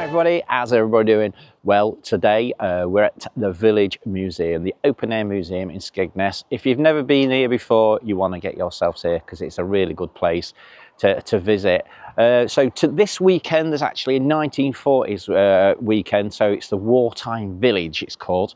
Hi everybody, how's everybody doing? Well, today we're at the Village Museum, the open air museum in Skegness. If you've never been here before, you want to get yourselves here because it's a really good place to visit. So this weekend, there's actually a 1940s weekend, so it's the Wartime Village, it's called.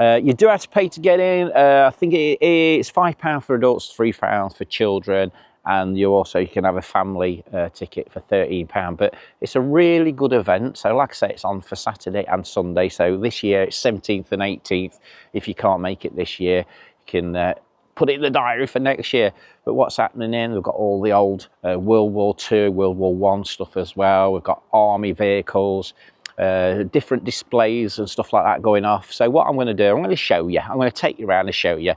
You do have to pay to get in. I think it's £5 for adults, £3 for children. And you can have a family ticket for £13, but it's a really good event. So like I say, it's on for Saturday and Sunday. So this year it's 17th and 18th. If you can't make it this year, you can put it in the diary for next year. But what's happening in, we've got all the old World War II, World War I stuff as well. We've got army vehicles, different displays and stuff like that going off. So what I'm going to do, I'm going to show you. I'm going to take you around and show you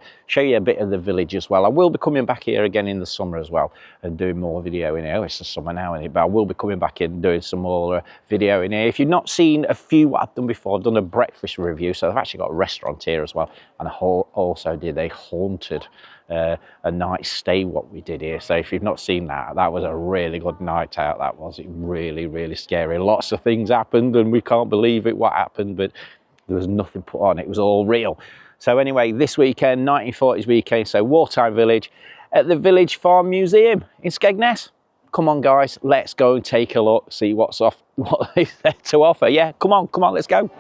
a bit of the village as well. I will be coming back here again in the summer as well and doing more video in here. It's the summer now, isn't it? But I will be coming back in and doing some more video in here. If you've not seen a few what I've done before, I've done a breakfast review. So I've actually got a restaurant here as well, and I also did a haunted a night stay what we did here. So if you've not seen that, that was a really good night out. That was really scary. Lots of things happened and we can't believe it what happened, but there was nothing put on. It was all real. So anyway, this weekend, 1940s weekend, so Wartime Village at the Village Farm Museum in Skegness. Come on guys, let's go and take a look, see what they've got to offer. Yeah, come on, let's go.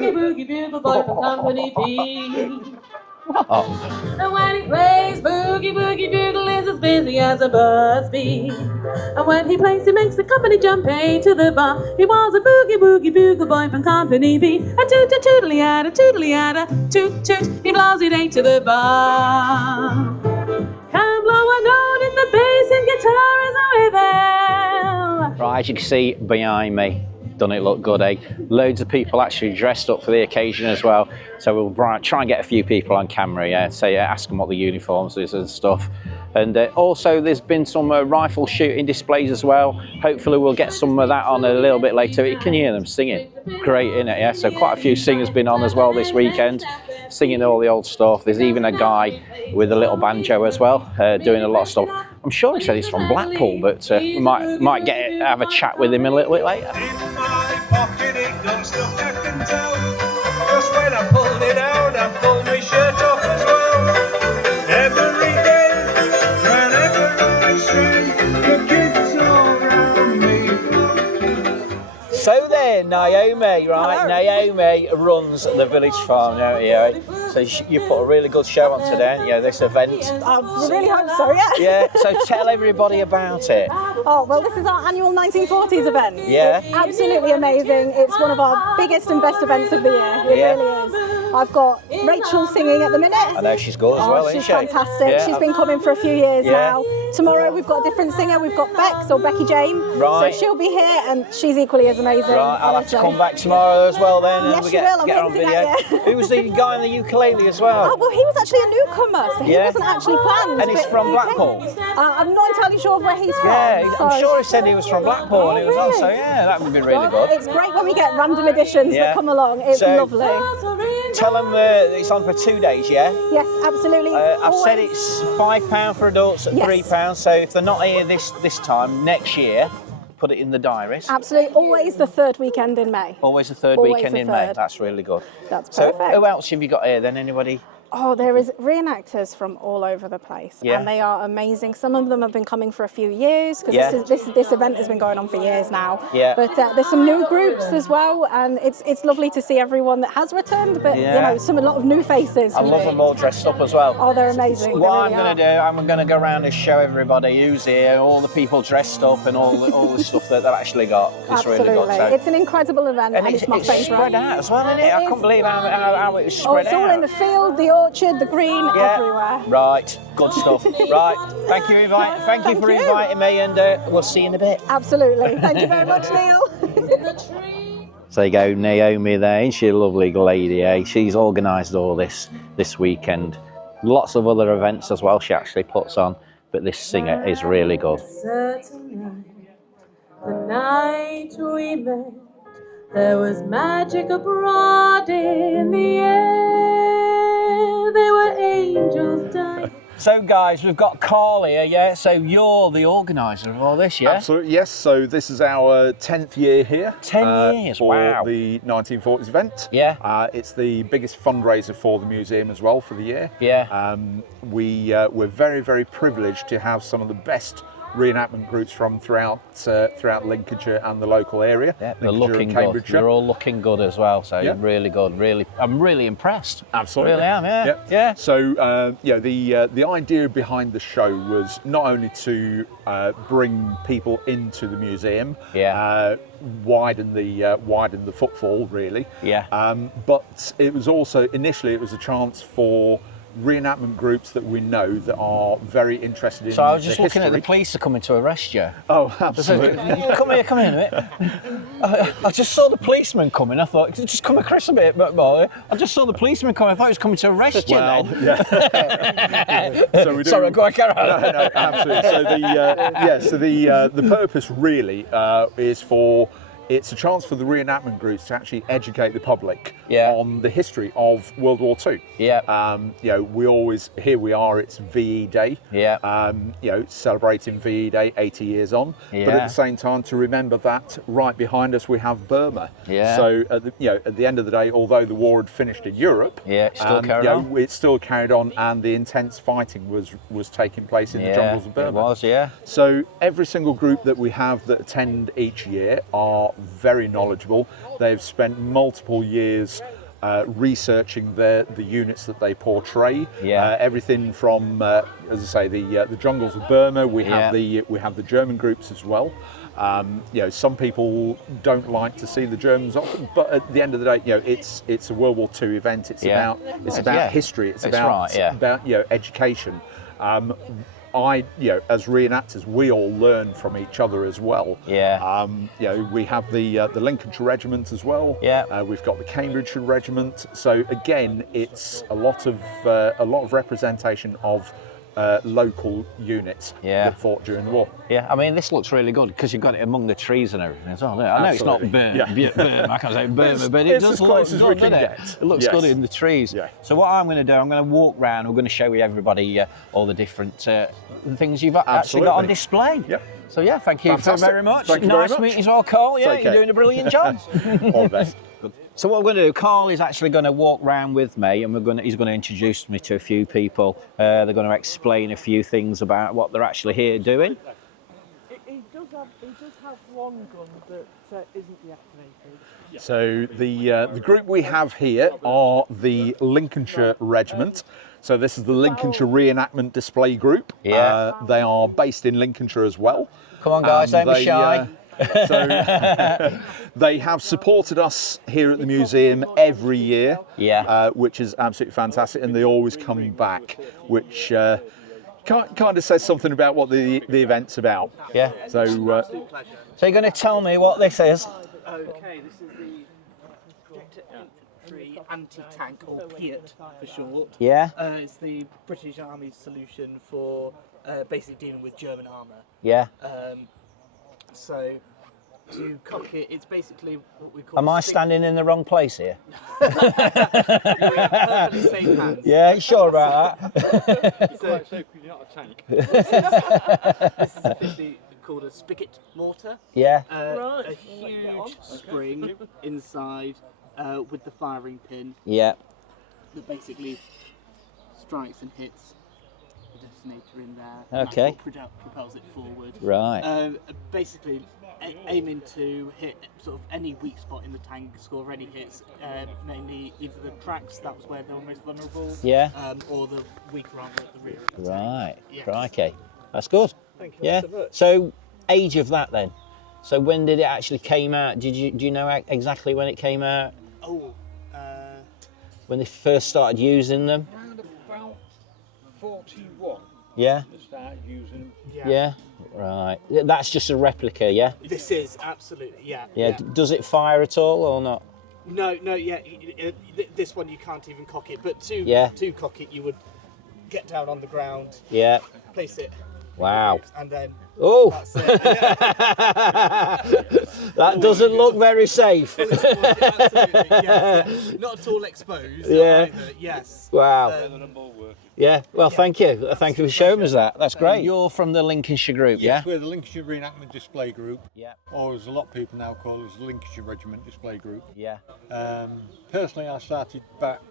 Boogie bugle boy from Company B. And when he plays boogie bugle, is as busy as a buzz bee. And when he plays, he makes the company jump to the bar. He was a boogie bugle boy from Company B. A toot a toodly yada, toot toot. He blows it to the bar. Can blow a note in the bass and guitar is a rhythm. Right, as you can see behind me, done it look good, eh? Loads of people actually dressed up for the occasion as well. So we'll try and get a few people on camera, yeah, so ask them what the uniforms is and stuff. And also there's been some rifle shooting displays as well. Hopefully we'll get some of that on a little bit later. You can hear them singing. Great, innit, yeah? So quite a few singers been on as well this weekend, singing all the old stuff. There's even a guy with a little banjo as well, doing a lot of stuff. I'm sure he said he's from Blackpool, but we might have a chat with him a little bit later. In my pocket it done stuff I can tell. Just when I pulled it out, I pulled my shirt off as well. Every day, whenever I swim, the kids all around me. So there, Naomi, right? Hello. Naomi runs the Village Farm, don't you? So you put a really good show on today, haven't you, this event? We really hope so, yeah. Yeah, so tell everybody about it. Oh, well, this is our annual 1940s event. Yeah. It's absolutely amazing. It's one of our biggest and best events of the year. It really is. I've got Rachel singing at the minute. I know she's good as well, isn't she's she? fantastic. Yeah. She's been coming for a few years now. Tomorrow we've got a different singer. We've got Bex or Becky Jane. Right. So she'll be here and she's equally as amazing. Right, I'll have to honestly. come back tomorrow as well then. And Yes, we you will. I'm get her on here to video. sing at you. Who was the guy on the ukulele as well? Oh, well, he was actually a newcomer, so he wasn't actually planned. And he's but from he Blackpool? came. I'm not entirely sure of where he's from. Yeah, so. I'm sure he said he was from Blackpool and he was on, so really? yeah, that would be really Well, good. it's great when we get random additions that come along. It's So- lovely. Tell them it's on for 2 days, yeah? Yes, absolutely. I've said it's £5 for adults at Yes. £3, so if they're not here this time, next year, put it in the diaries. Absolutely. Always the third weekend in May. Always the third Always weekend the in May, third. that's really good. That's So perfect. who else have you got here then? Anybody Oh, there is reenactors from all over the place, Yeah. and they are amazing. Some of them have been coming for a few years because Yeah. this event has been going on for years now. Yeah. But there's some new groups as well, and it's lovely to see everyone that has returned. But Yeah. you know, a lot of new faces. I love them all dressed up as well. Oh, they're amazing. What I'm going to do, I'm going to go around and show everybody who's here, all the people dressed up, and all the stuff that they've actually got. It's Absolutely. really good. So. It's an incredible event, and it's my it's favourite. spread out as well, isn't it? I can't believe how it's spread Oh, out. it's all in the field, the orchard, the green, everywhere. Right, good stuff. Right, thank you for inviting me, and we'll see you in a bit. Absolutely. Thank you very much, Neil. So you go, Naomi there, ain't she a lovely lady, eh? She's organised all this weekend. Lots of other events as well she actually puts on, but this singer is really good. Certain night, the night we met, there was magic abroad in the air. There were angels dying. So guys, we've got Carl here, yeah? So you're the organiser of all this, yeah? Absolutely, yes. So this is our 10th year here. 10 years, for wow. the 1940s event. Yeah. It's the biggest fundraiser for the museum as well for the year. Yeah. We're very, very privileged to have some of the best reenactment groups from throughout Lincolnshire and the local area. Yeah, they're Lincolnshire looking and good. Cambridgeshire. They're all looking good as well, so Yeah. really good. I'm really impressed. Absolutely. Really am, yeah. Yep. Yeah. So, the idea behind the show was not only to bring people into the museum, Yeah. widen the footfall, really. Yeah. But it was also initially it was a chance for reenactment groups that we know that are very interested in. So I was just the looking at the history. police are coming to arrest you. Oh, absolutely. Come here a minute. I just saw the policeman coming. I thought, just come across a bit more. I just saw the policeman coming. I thought he was coming to arrest you Well, then. yeah. So we do. Sorry, go on, carry on. No, absolutely. So the purpose really is for. It's a chance for the reenactment groups to actually educate the public on the history of World War II. Yeah. We always, here we are, it's VE Day. Yeah. Celebrating VE Day 80 years on. Yeah. But at the same time, to remember that right behind us we have Burma. Yeah. So at the end of the day, although the war had finished in Europe, Yeah, still carried on. it still carried on, and the intense fighting was taking place in the jungles of Burma. It was, yeah. So every single group that we have that attend each year are very knowledgeable. They've spent multiple years researching the units that they portray. Yeah. Everything from, as I say, the jungles of Burma. We have Yeah. we have the German groups as well. Some people don't like to see the Germans often, but at the end of the day, it's a World War II event. It's Yeah. about Yeah. history. It's That's about right, yeah. about education. As reenactors, we all learn from each other as well. Yeah. We have the Lincolnshire regiment as well. Yeah. We've got the Cambridgeshire regiment. So again, it's a lot of representation of local units that fought during the war. Yeah, I mean, this looks really good because you've got it among the trees and everything as well. I know it's not Absolutely. Burma, I can't say Burma, but it it's does as look close as we good, can doesn't it? get. It looks Yes. good in the trees. Yeah. So what I'm going to do, I'm going to walk round, we're going to show you everybody all the different things you've actually got on Absolutely. display. Yep. So yeah, thank you Fantastic. very much. Thank you very Nice much. meeting you as well, Carl. Yeah, Take you're care. doing a brilliant job. All the best. So what we're going to do, Carl is actually going to walk round with me, and he's going to introduce me to a few people. They're going to explain a few things about what they're actually here doing. He does have one gun that isn't deactivated. So the group we have here are the Lincolnshire Regiment. So this is the Lincolnshire Reenactment Display Group. Yeah. They are based in Lincolnshire as well. Come on, guys, And don't be shy. So they have supported us here at the museum every year, which is absolutely fantastic, and they always come back, which kind of says something about what the event's about. Yeah. So So you're going to tell me what this is? Okay, this is the Projector Infantry Anti-Tank, or PIAT for short. Yeah. It's the British Army's solution for basically dealing with German armour. Yeah. So to cock it, it's basically what we call. Am I standing in the wrong place here? You're in perfectly safe hands. Yeah, you sure about that? So, this is officially called a spigot mortar. Yeah. A huge spring inside with the firing pin Yeah. that basically strikes and hits the detonator in there. Okay. And that's what propels it forward. Right. Basically, aiming to hit sort of any weak spot in the tank, score any hits, mainly either the tracks, that was where they were most vulnerable, Yeah. or the weaker armour at the rear of the Right. tank. Yes. Crikey. That's good. Thank you Yeah. so much. So, age of that then. So when did it actually came out? Do you know exactly when it came out? Oh, When they first started using them? Around about 41, Yeah. they started using. Yeah. Right. That's just a replica, yeah. This is absolutely, yeah. Yeah. Does it fire at all or not? No, yeah. This one you can't even cock it, but to cock it, you would get down on the ground, Yeah. place it. Wow. And then. Oh. That's it. That doesn't look very safe. Absolutely, yes. Not at all exposed. Yeah. Either. Yes. Wow. Yeah. Well, thank you. Thank you for showing us that. That's great. You're from the Lincolnshire group, Yes, yeah? we're the Lincolnshire Reenactment Display Group, Yeah. or as a lot of people now call us, the Lincolnshire Regiment Display Group. Yeah. Personally, I started back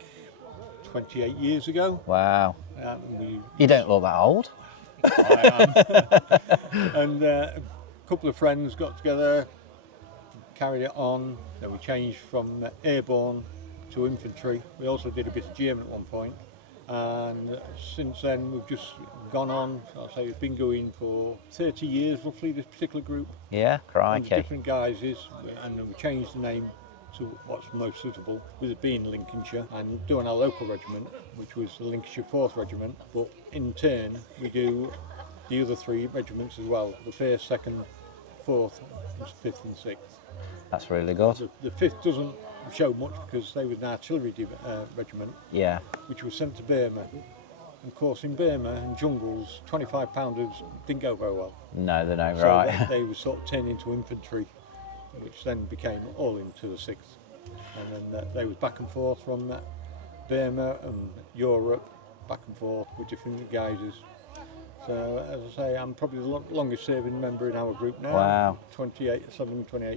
28 years ago. Wow. We You don't look that old. I am. And a couple of friends got together, carried it on. Then we changed from airborne to infantry. We also did a bit of German at one point. And since then, we've just gone on. I'll say it's been going for 30 years, roughly, this particular group. Yeah, Under crikey. different guises. And we changed the name to what's most suitable, with it being Lincolnshire, and doing our local regiment, which was the Lincolnshire 4th Regiment. But in turn, we do the other 3 regiments as well, the 1st, 2nd, 4th, 5th and 6th. That's really good. The 5th doesn't show much because they were an artillery regiment, Yeah. which was sent to Burma. And of course, in Burma and jungles, 25 pounders didn't go very well. No, they don't, So right. they were sort of turned into infantry, which then became all into the 6th. And then they was back and forth from Burma and Europe, back and forth with different guises. So as I say, I'm probably the longest serving member in our group now. Wow. 28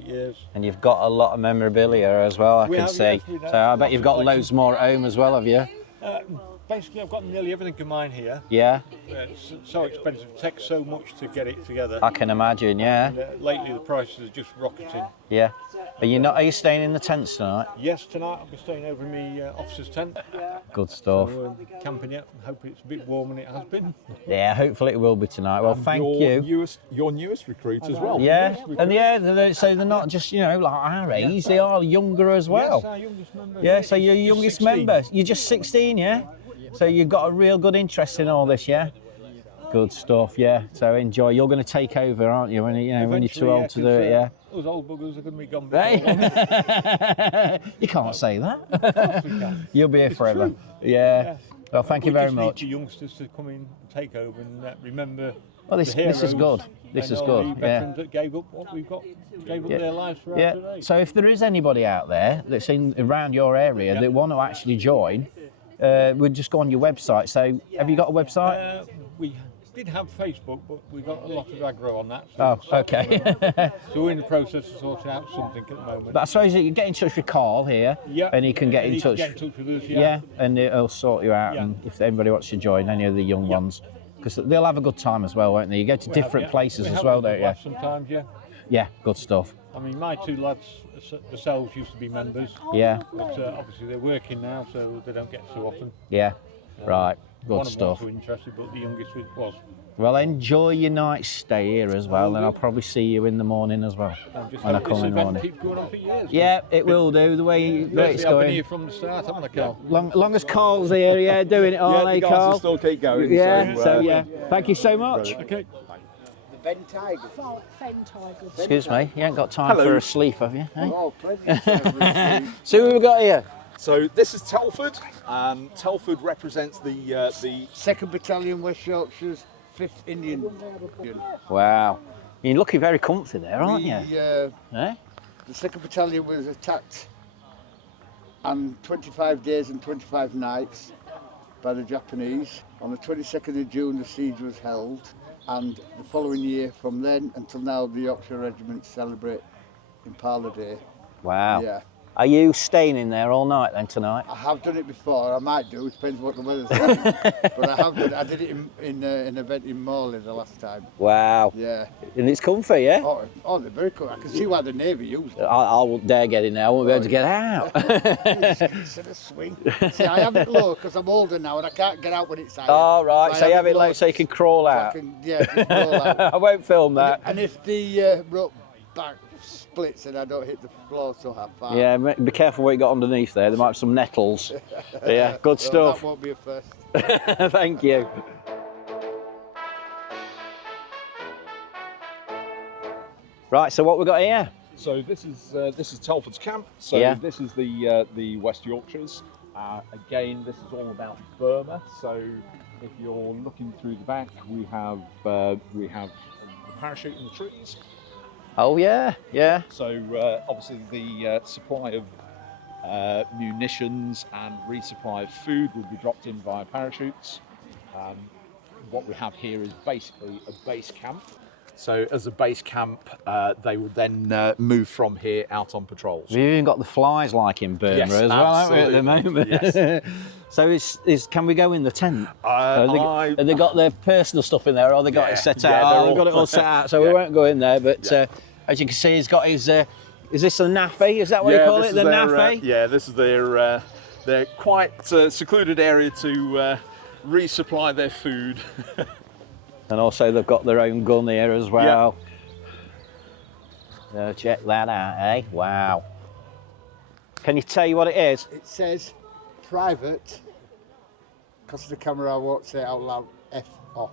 years. And you've got a lot of memorabilia as well, I We can have, see. yes, we have. So I bet you've got loads more at home as well, have you? Basically, I've got nearly everything of mine here. Yeah, It's so expensive, it takes so much to get it together. I can imagine, yeah. And, lately, the prices are just rocketing. Yeah. Are you staying in the tents tonight? Yes, tonight I'll be staying over in my officer's tent. Good stuff. So, camping it. I hope it's a bit warmer than it has been. Yeah, hopefully it will be tonight. Well, thank you. Your newest recruit as well. Yeah, and so they're not just, like our age, they are younger as well. Yes, our youngest member. Yeah, so you're Just youngest 16. member. You're just 16, yeah? So you've got a real good interest in all this, yeah? Good stuff, yeah. So enjoy. You're going to take over, aren't you? When you're too old to do it, yeah. Those old buggers are going to be gone Hey? before long. You can't say that. Of course we can. You'll be here It's forever. true. Yeah. Well, thank you We very just much. need the youngsters to come in and take over and remember. Well, this the is heroes good. This and is all good. The Yeah. veterans that gave up what we've got, gave up Yeah. their lives for us Yeah. today. So if there is anybody out there that's around your area that want to actually join, we'll just go on your website. So have you got a website? We did have Facebook, but we got a lot of aggro on that. Oh, So okay. So we're in the process of sorting out something at the moment. But I suppose you get in touch with Carl here, Yeah. and he can get in He touch. Get in touch with us, Yeah, and he'll sort you out. Yeah. And if anybody wants to join, any of the young ones, because they'll have a good time as well, won't they? You go to We have, different yeah. places We as have well, a good don't you? laugh Sometimes, yeah. Yeah, good stuff. I mean, my 2 lads themselves used to be members, Yeah, but obviously they're working now, so they don't get so often. yeah, right, good One stuff. of them was interested, but the youngest was. Well, enjoy your night stay here as well, and I'll probably see you in the morning as well. Just When I hope come this in the event morning. keeps going on for years. Yeah, it will do, the way it's I've been going. here from the start, haven't I, Carl? Long as Carl's here, yeah, doing it all, Yeah, eh, the guys Carl? will still keep going. Yeah, so yeah. Thank you so much. Okay. Fen tigers. Excuse me, you ain't got time for a sleep, have you? eh? Oh, plenty. So who have we got here? So this is Telford. Telford represents the 2nd Battalion, West Yorkshire's 5th Indian. Wow. You're looking very comfy there, aren't you? The Eh? 2nd Battalion was attacked on 25 days and 25 nights by the Japanese. On the 22nd of June, the siege was held, and the following year, from then until now, the Yorkshire Regiment celebrate Impala Day. Wow. Yeah. Are you staying in there all night then tonight? I have done it before. I might do. It depends what the weather's like. But I have done. I did it in an event in Morley the last time. Wow. Yeah. And it's comfy, yeah? Oh, they're very cool. I can see why the Navy used it. I won't dare get in there. I won't be able to get out. It's in a swing. See, I have it low because I'm older now and I can't get out when it's high. Oh, right. So you have it low so you can crawl out. Yeah, I can crawl out. I won't film that. And if the rope back splits and I don't hit the floor so far. Yeah, be careful what you got underneath there. There might be some nettles. Yeah, good stuff. That won't be a first. Thank you. Right, so what we got here? So this is Telford's camp. So Yeah. this is the West Yorkshires. Again, this is all about Burma. So if you're looking through the back, we have the parachute in the trees. Oh yeah, yeah. So obviously the supply of munitions and resupply of food will be dropped in via parachutes. What we have here is basically a base camp. So as a base camp, they will then move from here out on patrols. We've even got the flies like in Burma Yes, as well, haven't we, at the absolutely. moment? Yes. So can we go in the tent? I- Have they got their personal stuff in there, or they got Yeah, it set yeah, out? they're Oh, they've got it all- all set out, so we Yeah. won't go in there. But Yeah. as you can see, he's got his. Is this the naffy? Is that what you call this it? is The their, naffy? yeah, this is their quite secluded area to resupply their food. And also they've got their own gun here as well. Check that out, eh? Wow. Can you tell you what it is? It says private, because of the camera I won't say it out loud, F off.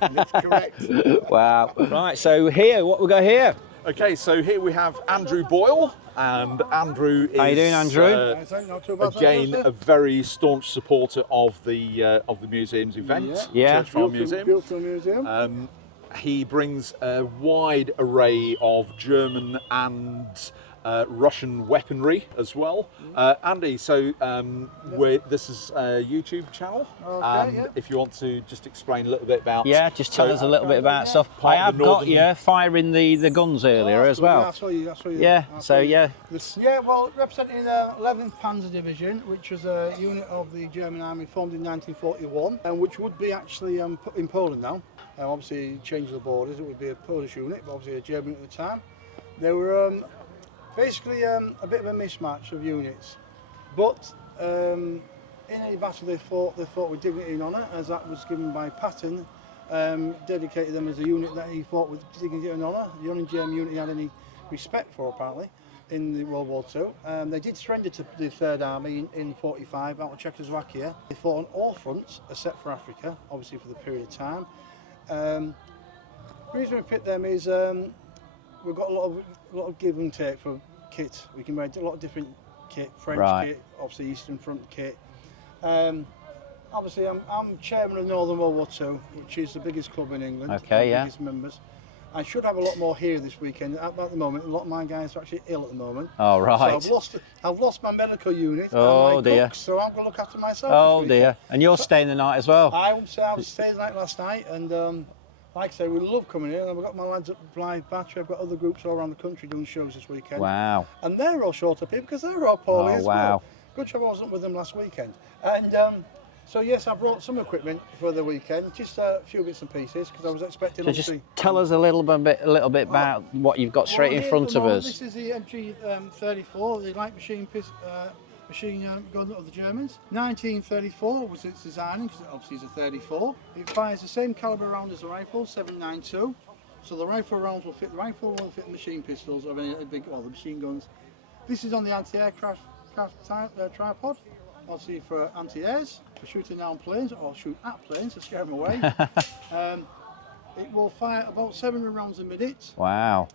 That's correct. Wow. Right, so here, what we got here? Okay, so here we have Andrew Boyle, and Andrew is How you doing, Andrew? Again, a very staunch supporter of the museum's event, Yeah. Church Farm Museum. Beautiful museum. He brings a wide array of German and Russian weaponry as well. Andy, so this is a YouTube channel. Okay, yeah. If you want to just explain a little bit about... Yeah, just tell us a little bit about stuff. Part I of the have got northern- you firing the guns earlier as well. Yeah, I saw you. Yeah, so yeah. Yeah, well, representing the 11th Panzer Division, which was a unit of the German Army formed in 1941, and which would be actually in Poland now. Obviously, changed the borders, it would be a Polish unit, but obviously a German at the time. They were basically a bit of a mismatch of units, but in a battle they fought with dignity and honour, as that was given by Patton, dedicated them as a unit that he fought with dignity and honour. The only German unit he had any respect for, apparently, in the World War II. They did surrender to the Third Army in 45 out of Czechoslovakia. They fought on all fronts except for Africa, obviously for the period of time. The reason we picked them is we've got a lot of give and take for kit. We can rent a lot of different kit, French kit, obviously Eastern Front kit. Obviously, I'm chairman of Northern World War II, which is the biggest club in England. Okay, yeah. Biggest members. I should have a lot more here this weekend. At the moment, a lot of my guys are actually ill at the moment. Oh, right. So I've lost my medical unit. Oh, and my dear. cooks, so I'm going to look after myself. Oh this dear. weekend. And you're staying the night as well? I stayed the night last night, and like I say, we love coming here. And I've got my lads at Blythe Battery. I've got other groups all around the country doing shows this weekend. Wow. And they're all short of people because they're all poorly Oh, as wow. well. Good job I wasn't with them last weekend. And so yes, I brought some equipment for the weekend, just a few bits and pieces, because I was expecting. So just obviously, tell us a little bit about what you've got straight in here front at the of moment, us. This is the MG34, the light machine gun of the Germans. 1934 was its designing, because obviously it's a 34. It fires the same caliber round as the rifle, 7.92. So the rifle rounds will fit the rifle, will fit the machine pistols of any big, well, the machine guns. This is on the anti-aircraft tripod, obviously for anti-airs, for shooting down planes or shoot at planes to scare them away. It will fire about 700 rounds a minute. Wow.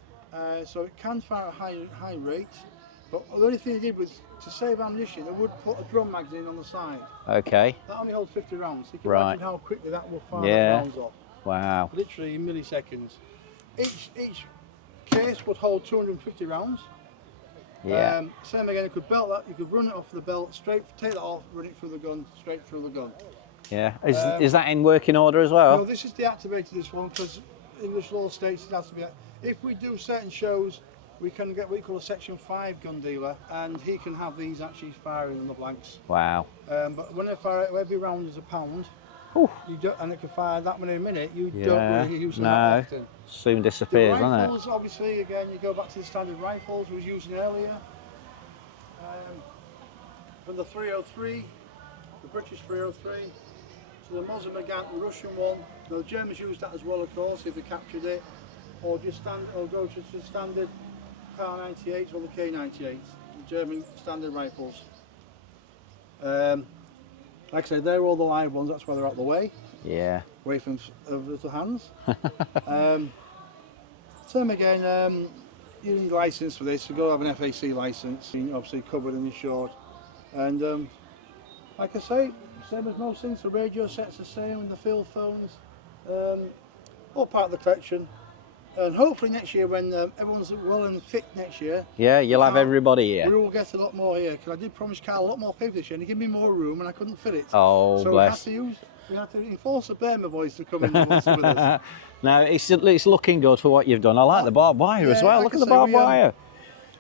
So it can fire at a high rate. But the only thing they did was to save ammunition, they would put a drum magazine on the side. Okay. That only holds 50 rounds. So you can Right. imagine how quickly that will fire Yeah. the rounds off. Wow. Literally in milliseconds. Each case would hold 250 rounds. Yeah. Same again, you could belt that, you could run it off the belt, straight, take that off, run it through the gun, straight through the gun. Yeah. Is that in working order as well? No, this is deactivated, this one, because English law states it has to be. If we do certain shows we can get what we call a Section 5 gun dealer, and he can have these actually firing on the blanks. Wow. But when they fire, every round is a pound. Oof. You don't, and it can fire that many a minute. You Yeah. don't really use them that often. Soon disappears, The doesn't it? rifles, obviously, again, you go back to the standard rifles we was using earlier. From the 303, the British 303, to the Mosin Nagant, the Russian one. The Germans used that as well, of course, if they captured it, or just go to the standard Kar 98s or the K98s, the German standard rifles. Like I say, they're all the live ones. That's why they're out of the way. Yeah. Away from the hands. Same again. You need a license for this. You got to have an FAC license, obviously covered and insured. And like I say, same as most things. The radio set's the same, and the field phones, all part of the collection. And hopefully next year, when everyone's well and fit next year, Yeah, you'll have everybody here. we will get a lot more here. Because I did promise Carl a lot more people this year, and he gave me more room, and I couldn't fit it. Oh, so bless. we had to enforce the Burma boys to come in with us. No, it's looking good for what you've done. I like the barbed wire as well. like Look I at the say, barbed wire.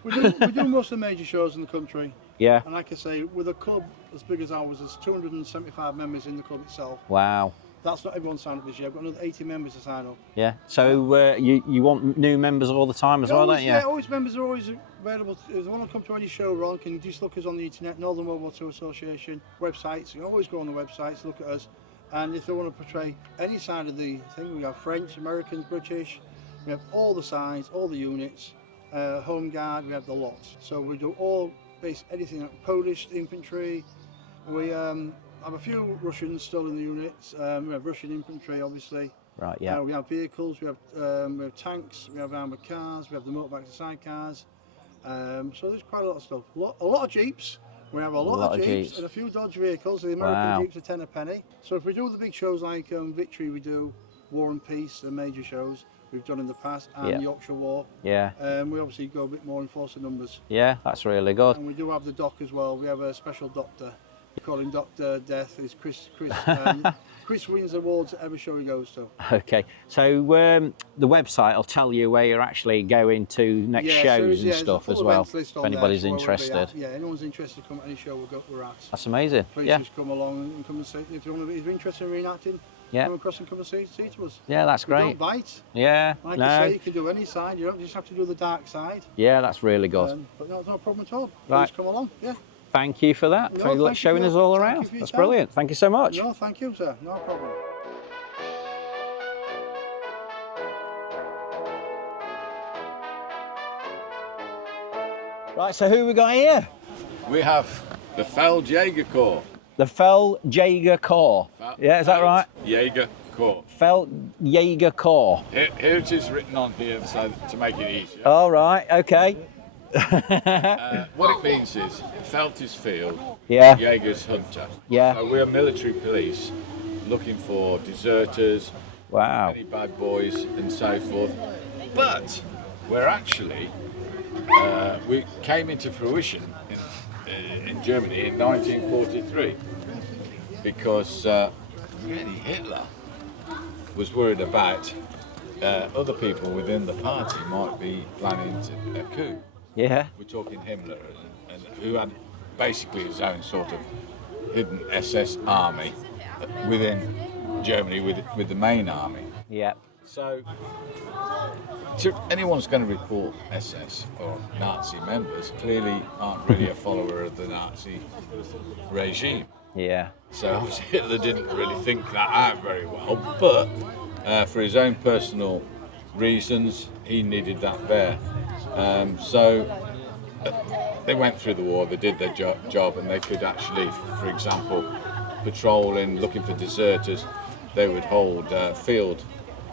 We do most of the major shows in the country. Yeah. And like I say, with a club as big as ours, there's 275 members in the club itself. Wow. That's not everyone signed up this year. I've got another 80 members to sign up. Yeah. So you want new members all the time as well, don't you? Yeah, always members are always available. If they want to come to any show, Ron, can just look us on the internet, Northern World War II Association websites. You can always go on the websites, look at us. And if they want to portray any side of the thing, we have French, Americans, British. We have all the sides, all the units. Home Guard, we have the lot. So we do all anything like Polish infantry. We have a few Russians still in the units. We have Russian infantry, obviously. Right, yeah. We have vehicles, we have tanks, we have armoured cars, we have the motorbikes and sidecars. So there's quite a lot of stuff. A lot of Jeeps. We have a lot of Jeeps and a few Dodge vehicles. The American Jeeps are 10 a penny. So if we do the big shows like Victory, we do War and Peace, the major shows we've done in the past, and Yorkshire War. Yeah. We obviously go a bit more in force of numbers. Yeah, that's really good. And we do have the doc as well. We have a special doctor. We call him Dr. Death. It's Chris. Chris wins awards at every show he goes to. Okay, so the website will tell you where you're actually going to next shows and stuff as well, if anybody's interested. Yeah, anyone's interested to come to any show we're at. That's amazing. Please just come along and come and see. If you're interested in reenacting, come across and come and see to us. Yeah, that's great. We don't bite. Yeah, like I say, you can do any side. You don't just have to do the dark side. Yeah, that's really good. But no, it's no problem at all. Right. Please come along. Yeah. Thank you for that, for showing us all around. That's brilliant. Thank you so much. No, thank you, sir. No problem. Right, so who we got here? We have the Feldjäger Corps. The Feldjäger Corps. Yeah, is that right? Jäger Corps. Feldjäger Corps. Here it is written on here so to make it easier. All right, okay. What it means is Felt is field, Jäger's hunter. Yeah. So we're military police looking for deserters, any bad boys and so forth. But we're actually, we came into fruition in Germany in 1943 because really Hitler was worried about other people within the party might be planning a coup. Yeah. We're talking Himmler, and who had basically his own sort of hidden SS army within Germany with the main army. Yeah. So, anyone's going to report SS or Nazi members clearly aren't really a follower of the Nazi regime. Yeah. So obviously Hitler didn't really think that out very well, but for his own personal reasons, he needed that there. So they went through the war, they did their job, and they could actually, for example, patrolling, looking for deserters. They would hold field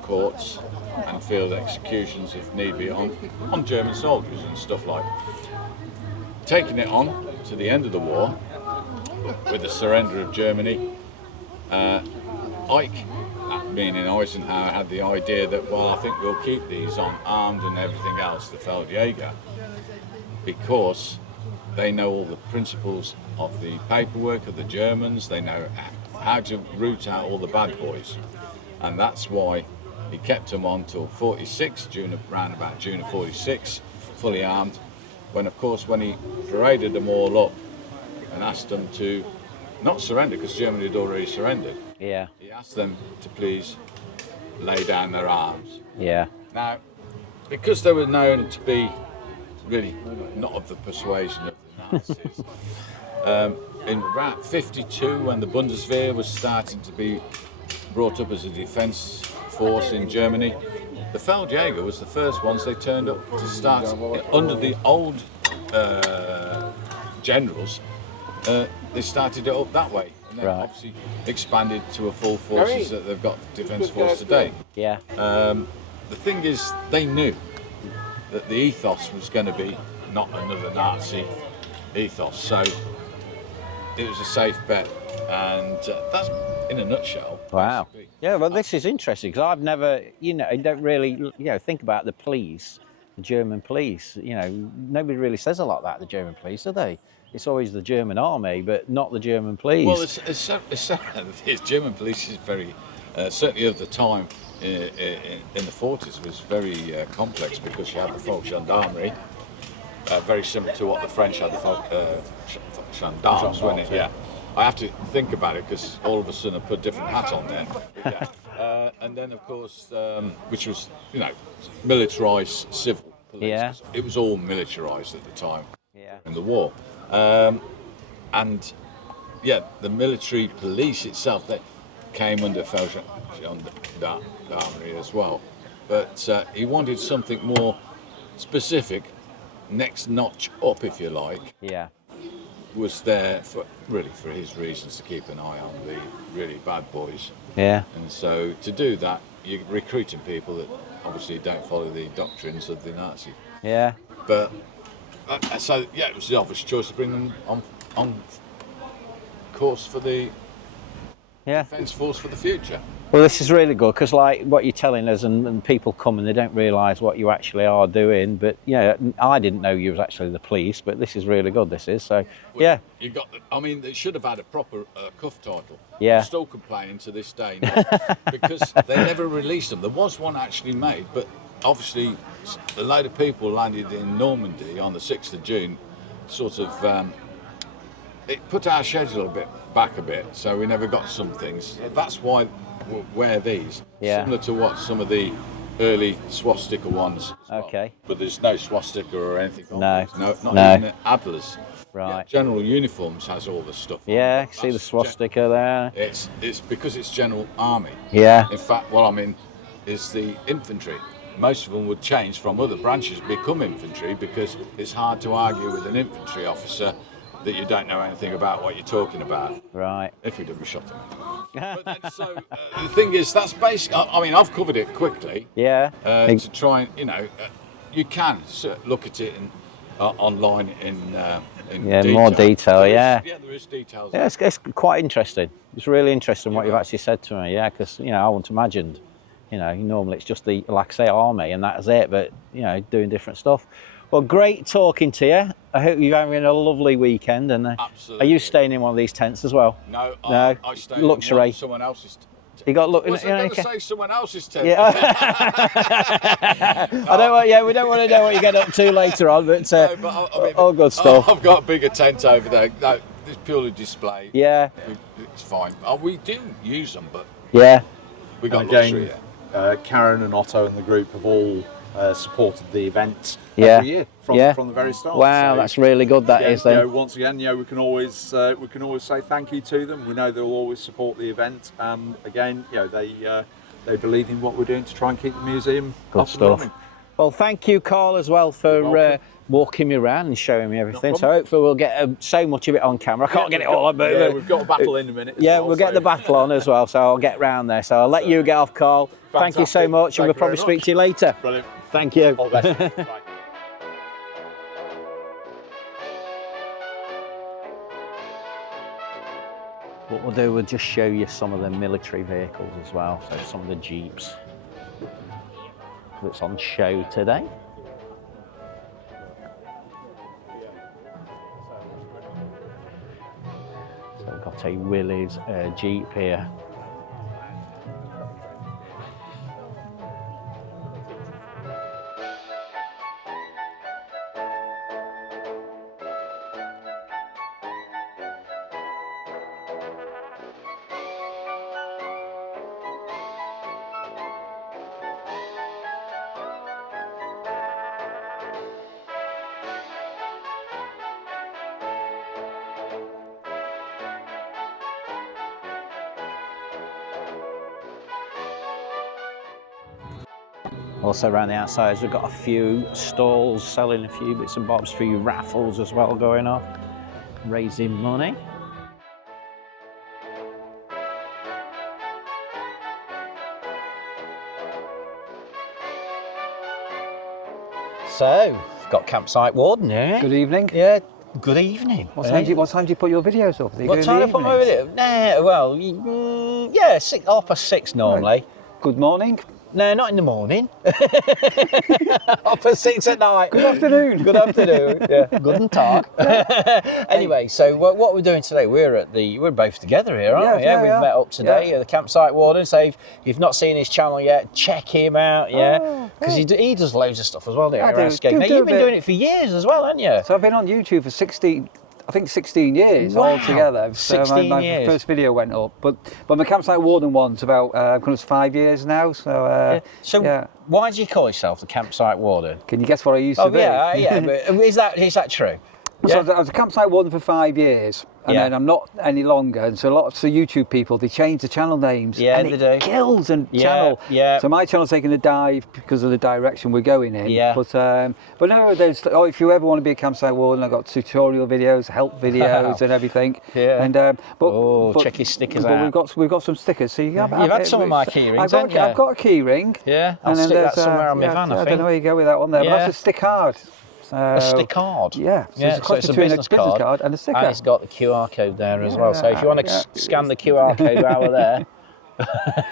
courts and field executions if need be on German soldiers and stuff like that. Taking it on to the end of the war, with the surrender of Germany, Ike, meaning Eisenhower, had the idea that, well, I think we'll keep these on armed and everything else, the Feldjäger, because they know all the principles of the paperwork of the Germans, they know how to root out all the bad boys, and that's why he kept them on till 46, around about June of 46, fully armed. When of course when he paraded them all up and asked them to not surrender, because Germany had already surrendered. Yeah. He asked them to please lay down their arms. Yeah. Now, because they were known to be really not of the persuasion of the Nazis, in about 52, when the Bundeswehr was starting to be brought up as a defence force in Germany, the Feldjäger was the first ones they turned up to start under the old generals. They started it up that way, and then obviously expanded to a full forces that they've got defence force today. Yeah. The thing is, they knew that the ethos was going to be not another Nazi ethos, so it was a safe bet, and that's in a nutshell. Wow. Basically. Yeah, well, this is interesting because I've never, I don't really, think about the police, the German police. Nobody really says a lot about the German police, do they? It's always the German army, but not the German police. Well, it's German police is very, certainly of the time in the 40s, was very complex, because you had the folk gendarmerie, very similar to what the French had the folk gendarmes, wasn't it? Yeah. I have to think about it because all of a sudden I put a different hat on there. But yeah. And then, of course, which was, militarised civil police. Yeah. It was all militarised at the time. Yeah. In the war. And yeah, the military police itself, they came under Feldjäger as well. But he wanted something more specific, next notch up, if you like. Yeah. Was there for his reasons, to keep an eye on the really bad boys. Yeah. And so to do that, you're recruiting people that obviously don't follow the doctrines of the Nazi. Yeah. But so yeah, it was the obvious choice to bring them on course for the defence force for the future. Well, this is really good because, like, what you're telling us, and people come and they don't realise what you actually are doing. But I didn't know you was actually the police. But this is really good. This is so. Well, yeah. You got. They should have had a proper cuff title. Yeah. I'm still complaining to this day now, because they never released them. There was one actually made, but obviously a load of people landed in Normandy on the 6th of June. Sort of. It put our schedule back a bit, so we never got some things. That's why we'll wear these, similar to what some of the early swastika ones. Okay. But there's no swastika or anything on No. these. Not even Adlers. Right. Yeah, general uniforms has all the stuff. Yeah, see the swastika there. It's because it's general army. Yeah. In fact, is the infantry. Most of them would change from other branches, become infantry, because it's hard to argue with an infantry officer that you don't know anything about what you're talking about. Right. If we did, we shot him. But then, so the thing is, that's basic. I've covered it quickly. Yeah. To try and, you can look at it online in detail. More detail. There is details. Yeah, it's quite interesting. It's really interesting what you've actually said to me. Yeah, because I wouldn't imagined. Normally it's just the, like I say, army and that's it. But doing different stuff. Well, great talking to you. I hope you're having a lovely weekend. And Absolutely. Are you staying in one of these tents as well? No, no. I stay luxury. in someone else's. You got look. Was I going to say someone else's tent? Yeah. I don't want. Yeah, we don't want to know what you get up to later on. But, all good stuff. I've got a bigger tent over there. No, it's purely display. Yeah. It's fine. We do use them, but we got luxury. Karen and Otto and the group have all supported the event every year from the very start. Wow, so, that's really good. That is. Then once again, we can always say thank you to them. We know they'll always support the event. Again, they believe in what we're doing to try and keep the museum good up stuff. and running. Well, thank you, Carl, as well for walking me around and showing me everything. So hopefully we'll get so much of it on camera. I can't get it all on, but we've got a battle in a minute. We'll get the battle on as well. So I'll get round there. So I'll let you get off, Carl. Fantastic. Thank you so much, and we'll probably speak to you later. Brilliant. Thank you. All the best. Bye. What we'll do, we'll just show you some of the military vehicles as well. So some of the Jeeps that's on show today. So we've got a Willys Jeep here. Also around the outsides we've got a few stalls selling a few bits and bobs, a few raffles as well going on, raising money. So, got campsite warden here. Good evening. Yeah, good evening. What time do you put your videos up? What time do I put my video? Nah, well, yeah, 6:30 normally. Right. Good morning. No, not in the morning. 6:30 at night. Good afternoon. Good afternoon. Yeah. Guten Tag. Anyway, so what we're doing today, we're both together here, aren't we? Yeah, we've met up today at the campsite warden. So if you've not seen his channel yet, check him out. Yeah, because he does loads of stuff as well. Around Skegness. You've been doing it for years as well, haven't you? So I've been on YouTube for 16 years altogether. So 16 years. My first video went up, but my campsite warden one's about 5 years now. So why do you call yourself the campsite warden? Can you guess what I used to be? Yeah. But is that true? So I was a campsite warden for 5 years, and then I'm not any longer. And so lots of YouTube people, they change the channel names, and it kills and channel. Yeah. So my channel's taking a dive because of the direction we're going in. Yeah. But no, if you ever want to be a campsite warden, I've got tutorial videos, help videos, and everything. Yeah. And check his stickers out. But we've got some stickers. So you've had some of my key rings, haven't you? I've got a key ring. Yeah. I'll stick that somewhere on my van. I don't know where you go with that one there, but that's a stick card. A stick card? Yeah, so it's a business card and a sticker. And it's got the QR code there as well. So if you want to scan the QR code while we're there.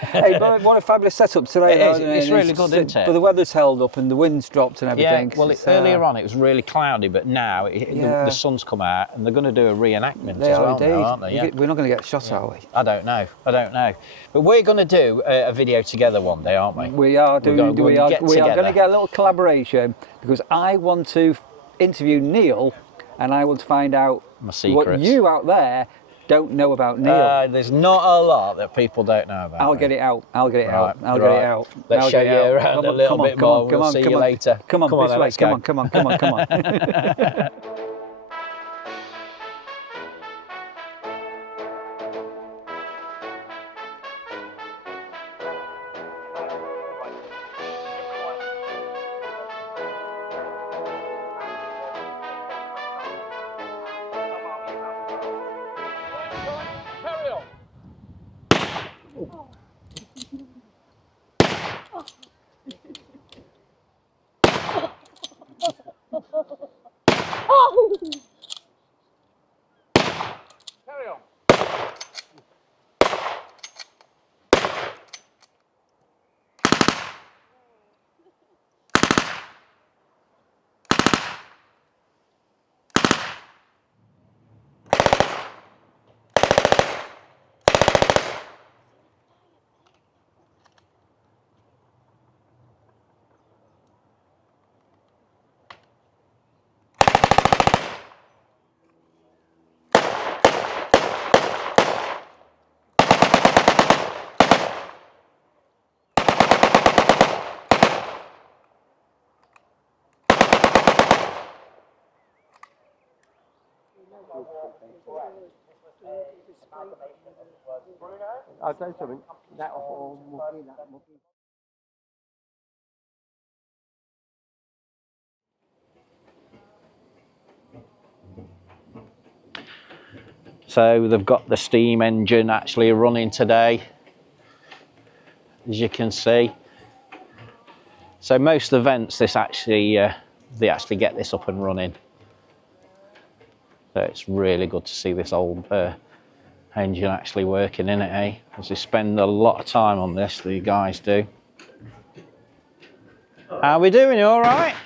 Hey, but what a fabulous setup today. It's really good, isn't it? But the weather's held up and the wind's dropped and everything. Yeah, well, earlier on it was really cloudy, but now the sun's come out and they're going to do a reenactment as well now, aren't they? Yeah. We're not going to get shot, are we? I don't know. But we're going to do a video together one day, aren't we? We are going to get a little collaboration because I want to interview Neil and I want to find out what you out there don't know about Neil. There's not a lot that people don't know about. I'll get it out. Get it out. Let's show you around a little bit more. We'll see you later. Come on, this way. Come on. Carry on. I'll tell you something. That whole movie. So they've got the steam engine actually running today, as you can see. So most events, they actually get this up and running. So it's really good to see this old engine actually working in it, eh? Because they spend a lot of time on this, the guys do. How are we doing? You all right?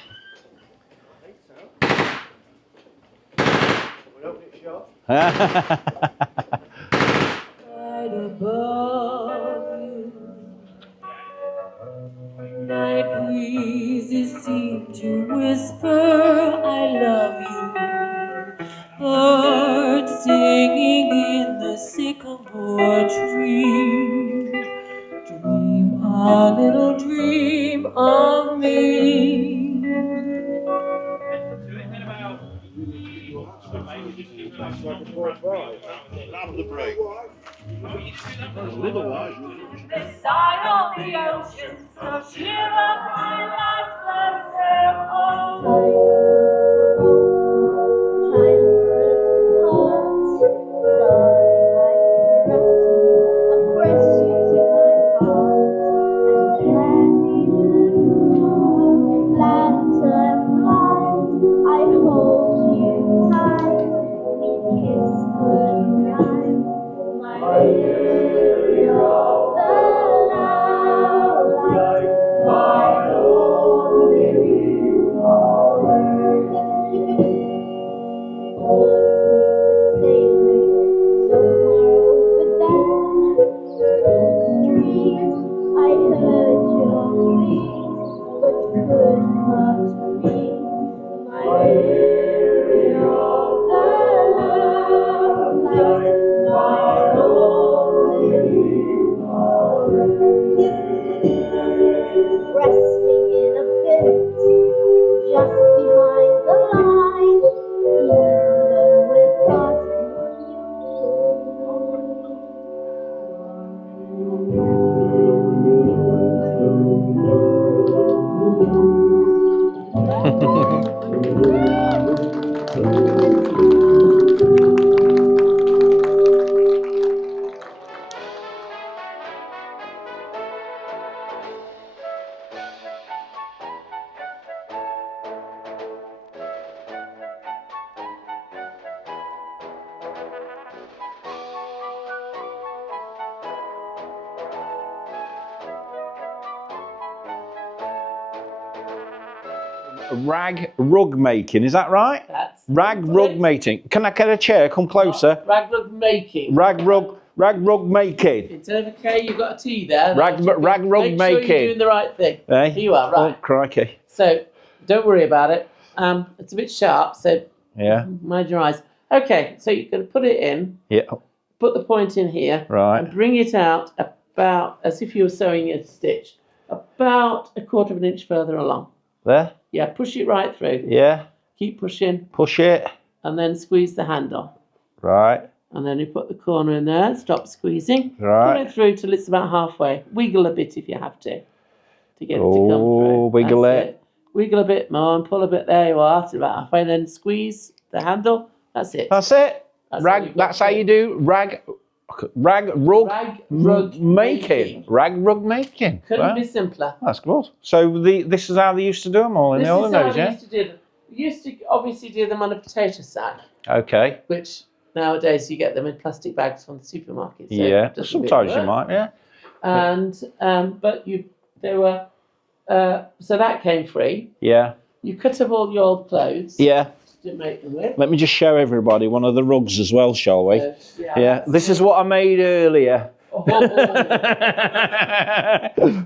Night breezes seem to whisper, I love you. Birds singing in the sycamore tree. Dream a little dream of me. After the break. This side of the ocean, so cheer up, my lads, let's sail home. Time for us to part. Darling, I caress you and press you to my heart. And then you lantern light, I hold you tight. We kiss goodnight, my weary of the light, my only resting in a bit just behind the line, even though we're parting. Rag rug making, is that right? That's rag rug making. Can I get a chair? Come closer. Rag rug making. Rag rug making. Instead of a K, you've got a T there. Rag rug Make making. sure you're doing the right thing. Hey? Here you are, right. Oh, crikey. So, don't worry about it. It's a bit sharp, so yeah. Mind your eyes. Okay, so you're going to put it in. Yeah. Put the point in here. Right. And bring it out about, as if you were sewing a stitch, about a quarter of an inch further along. There? Yeah, push it right through. Yeah. Keep pushing. Push it. And then squeeze the handle. Right. And then you put the corner in there, stop squeezing. Right. Pull it through till it's about halfway. Wiggle a bit if you have to get it to come through. Oh, wiggle That's it. Wiggle a bit more and pull a bit. There you are, till about halfway. Then squeeze the handle. That's it. That's it. That's how you do rag rug making. Rag rug making. Couldn't be simpler. That's good. So this is how they used to do them all in the olden days, yeah? We used to obviously do them on a potato sack. Okay. Which nowadays you get them in plastic bags from the supermarket. So yeah. Sometimes you might, yeah. And but they were so that came free. Yeah. You cut up all your old clothes. Yeah. To make them with. Let me just show everybody one of the rugs as well, shall we? Yeah. This is what I made earlier. Oh.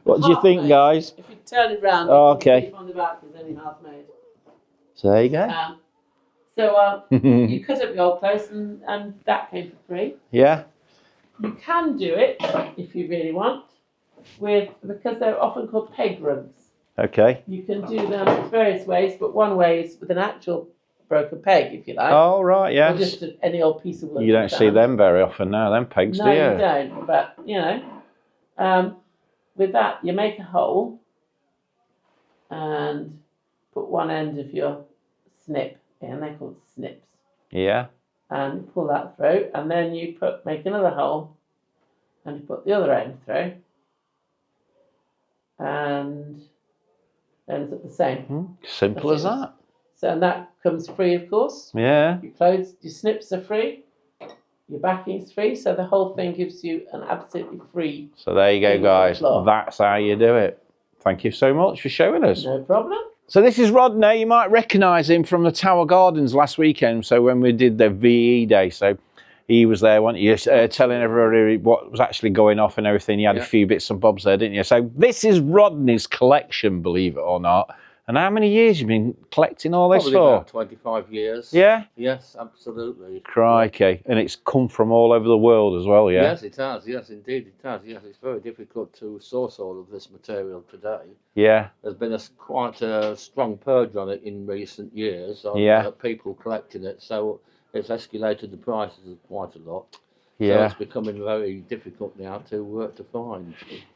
What do you think, guys? If you turn it round, okay. You can see on the back there's only half made. So there you go. You cut up your old clothes and that came for free. Yeah. You can do it if you really want because they're often called peg rugs. Okay. You can do them various ways, but one way is with an actual broken peg, if you like. Oh, right, yes. Or just any old piece of wood. You don't see them very often now, them pegs, do you? No, you don't. But, with that, you make a hole and put one end of your snip in. They're called snips. Yeah. And pull that through. And then you make another hole and you put the other end through. And then it's the same. Simple as that. So and that comes free, of course. Yeah. Your clothes, your snips are free. Your backing's free. So the whole thing gives you an absolutely free. So there you go, guys. That's how you do it. Thank you so much for showing us. No problem. So this is Rodney. You might recognise him from the Tower Gardens last weekend. So when we did the VE day, so he was there, wasn't you? Telling everybody what was actually going off and everything. You had a few bits and bobs there, didn't you? So this is Rodney's collection, believe it or not. And how many years you've been collecting all this Probably for? about 25 years. Yeah? Yes, absolutely. Crikey. And it's come from all over the world as well, yeah? Yes, it has. Yes, indeed it has. Yes, it's very difficult to source all of this material today. Yeah. There's been quite a strong purge on it in recent years on people collecting it, so it's escalated the prices quite a lot. So it's becoming very difficult now to find.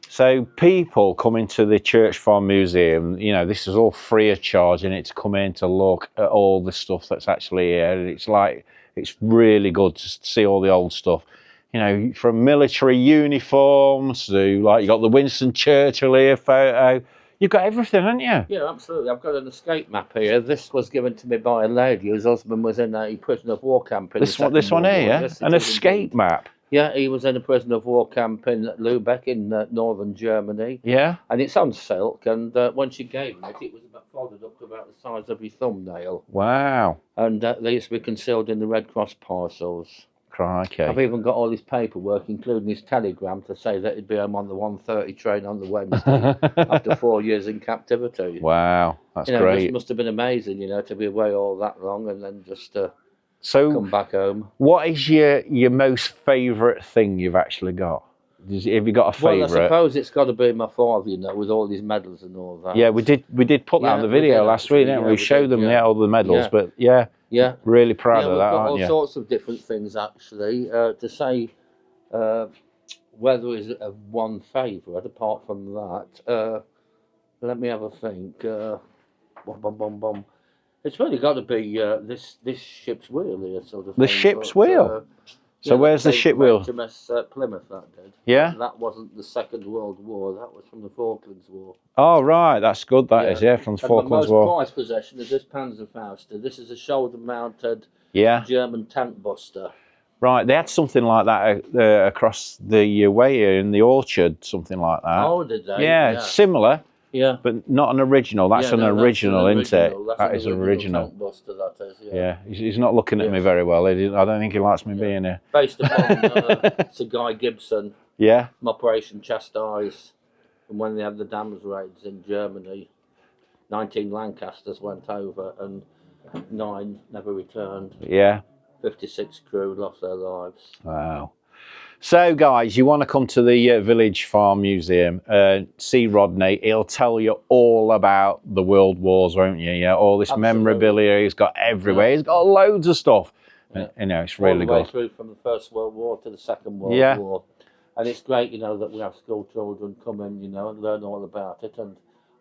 So people coming to the Church Farm Museum, you know, this is all free of charge, and it's come in to look at all the stuff that's actually here. And it's like, it's really good to see all the old stuff. You know, from military uniforms to, like, you got the Winston Churchill here photo. You've got everything, haven't you? Yeah, absolutely. I've got an escape map here. This was given to me by a lady whose husband was in a prisoner of war camp in This one here, yeah? Yes, An escape map? Yeah, he was in a prisoner of war camp in Lubeck in northern Germany. Yeah? And it's on silk, and when she gave me it was about folded up to about the size of your thumbnail. Wow. And they used to be concealed in the Red Cross parcels. Crikey. I've even got all his paperwork, including his telegram, to say that he'd be home on the 1:30 train on the Wednesday after 4 years in captivity. Wow, that's great. It must have been amazing, you know, to be away all that long and then just come back home. What is your most favourite thing you've actually got? Have you got a favourite? Well, I suppose it's got to be my father, you know, with all his medals and all that. Yeah, we did put that on the video last week, didn't we? We showed them all the medals, but yeah, really proud of that, aren't you? We've got all sorts of different things, actually. To say whether is one favourite, apart from that, let me have a think. It's really got to be this ship's wheel here, sort of. The ship's wheel? So where's the ship wheel? HMS Plymouth, that did. Yeah? That wasn't the Second World War, that was from the Falklands War. Oh, right, that's good, that is, from the Falklands War. My most prized possession is this Panzerfaust. This is a shoulder-mounted German tank buster. Right, they had something like that across the way here in the orchard, something like that. Oh, did they? Yeah, similar. Yeah. But not an original. That's an original, isn't it? That is an original. Tank buster, that is, yeah. He's not looking at me very well. I don't think he likes me being here. Based upon Sir Guy Gibson. Yeah. From Operation Chastise. And when they had the dams raids in Germany, 19 Lancasters went over and 9 never returned. Yeah. 56 crew lost their lives. Wow. So, guys, you want to come to the Village Farm Museum, see Rodney. He'll tell you all about the World Wars, won't you? Yeah, all this memorabilia he's got everywhere. He's got loads of stuff. Yeah. You know, it's really good. All the way through from the First World War to the Second World War. And it's great, you know, that we have school children come in, you know, and learn all about it. And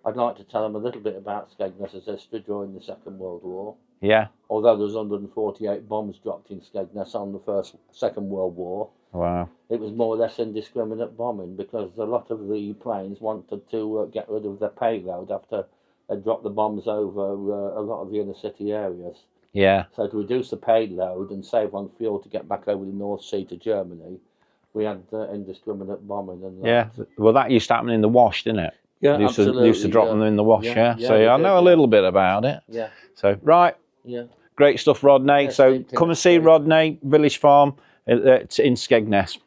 I'd like to tell them a little bit about Skegness's history during the Second World War. Yeah. Although there was 148 bombs dropped in Skegness on the Second World War. Wow. It was more or less indiscriminate bombing because a lot of the planes wanted to get rid of their payload after they dropped the bombs over a lot of the inner city areas. Yeah. So to reduce the payload and save on fuel to get back over the North Sea to Germany, we had indiscriminate bombing. And yeah, well, that used to happen in the Wash, didn't it? Yeah, absolutely. Used to drop them in the Wash, So I know a little bit about it. Yeah. So, right. Yeah. Great stuff, Rodney. So come and see Rodney, Village Farm in Skegness.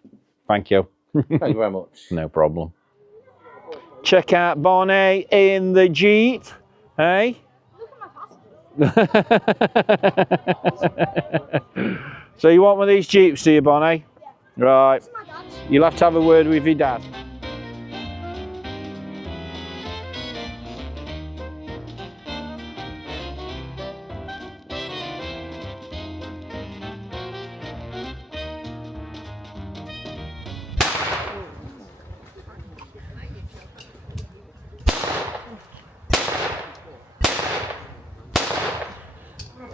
Thank you. Thank you very much. No problem. Check out Bonnie in the Jeep. Hey? So you want one of these Jeeps, do you, Bonnie? Right. You'll have to have a word with your dad.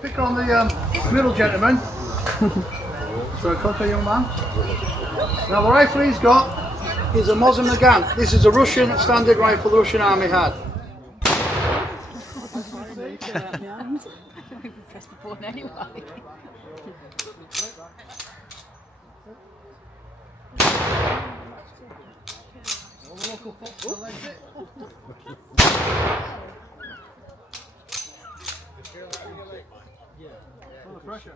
Pick on the middle gentleman. So contact young man. Now the rifle he's got is a Mosin Nagant. This is a Russian standard rifle the Russian army had. Press the button anyway. Pressure.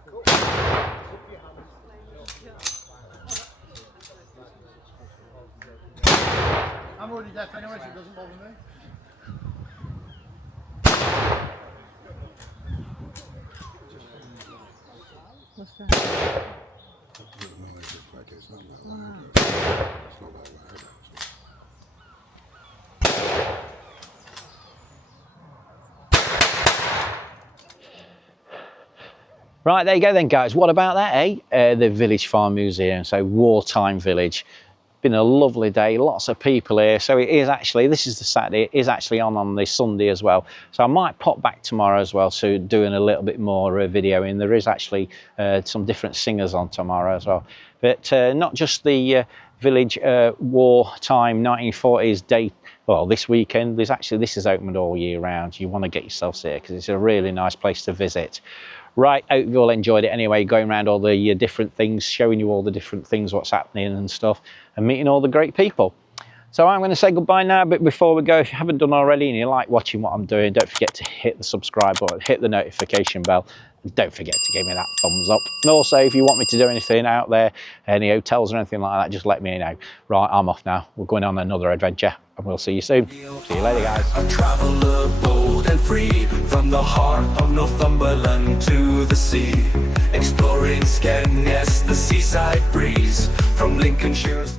I'm already deaf anyway, so it doesn't bother me. What's that? Right, there you go then, guys. What about that, eh? The Village Farm Museum, so wartime village. Been a lovely day, lots of people here. So it is actually, this is the Saturday, it is actually on the Sunday as well. So I might pop back tomorrow as well, so doing a little bit more videoing. There is actually some different singers on tomorrow as well. But not just the village wartime 1940s day. Well, this weekend, this is open all year round. You want to get yourselves here because it's a really nice place to visit. Right, hope you all enjoyed it anyway, going around all the different things, showing you all the different things, what's happening and stuff, and meeting all the great people. So I'm going to say goodbye now, but before we go, if you haven't done already and you like watching what I'm doing, don't forget to hit the subscribe button, hit the notification bell, and don't forget to give me that thumbs up. And also, if you want me to do anything out there, any hotels or anything like that, just let me know. Right, I'm off now. We're going on another adventure, and we'll see you soon. See you later, guys. A traveller bold and free, from the heart of Northumberland to the sea, exploring Skegness, the seaside breeze, from Lincolnshire's